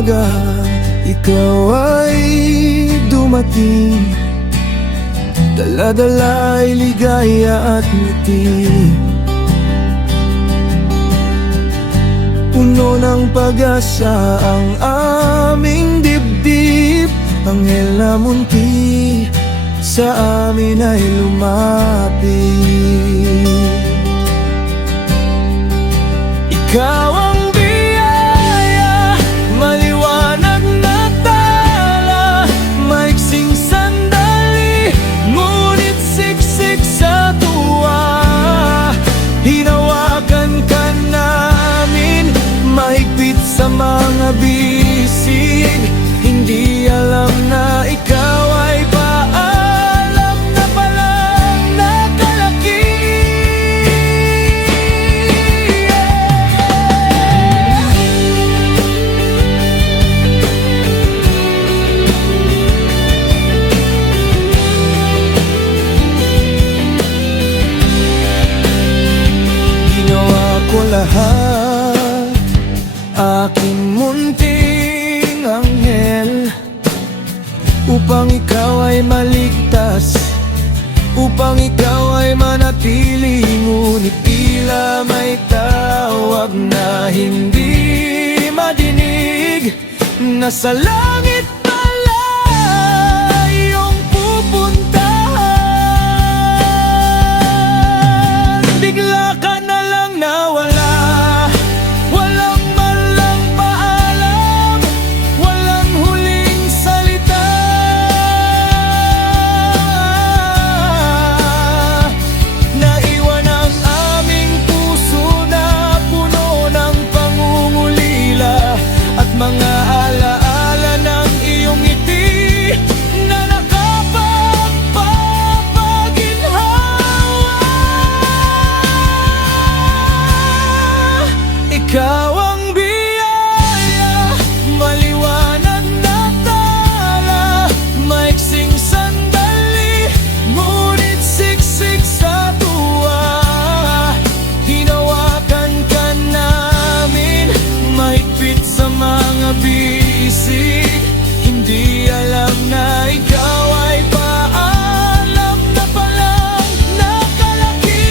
umaga, ikaw ay dumating. Dala-dala ay ligaya at ngiti. Puno ng pag-asa ang aming dibdib. Anghel na munti sa amin ay lumapit. Ikaw ang biyaya, maliwanag na tala, maiksing sandali, ngunit siksik sa tuwa. Hinawakan ka namin, mahigpit sa mga bisig. Hindi alam na ikaw ay paalam na palang nakalaki. Ginawa ko lahat, aking munting anghel, upang ikaw ay maligtas, upang ikaw ay manatili. Ngunit tila may tawag na hindi madinig, na sa langit pala iyong pupuntahan. Bigla ka na lang nawala, walang man lang paalam, walang huling salita. Naiwan ang aming puso na puno ng pangungulila at mga alaala ng iyong ngiti na nakapagpapaginhawa. Ikaw ang biyaya, maliwanag na tala, maiksing sandali, ngunit siksik sa tuwa. Hinawakan ka namin, mahigpit sa mga bisig. Hindi alam na ikaw ay paalam na palang nakalaki.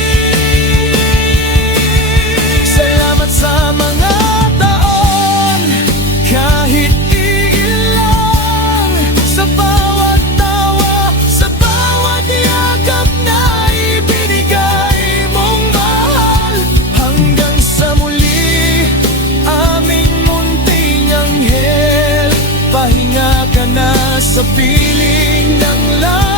Salamat sa mga taon, kahit iilang, sa bawat tawa, sa bawat yakap na ibinigay mong mahal. Hanggang sa muli, aming munting anghel, pahinga ka na sa piling ng langit.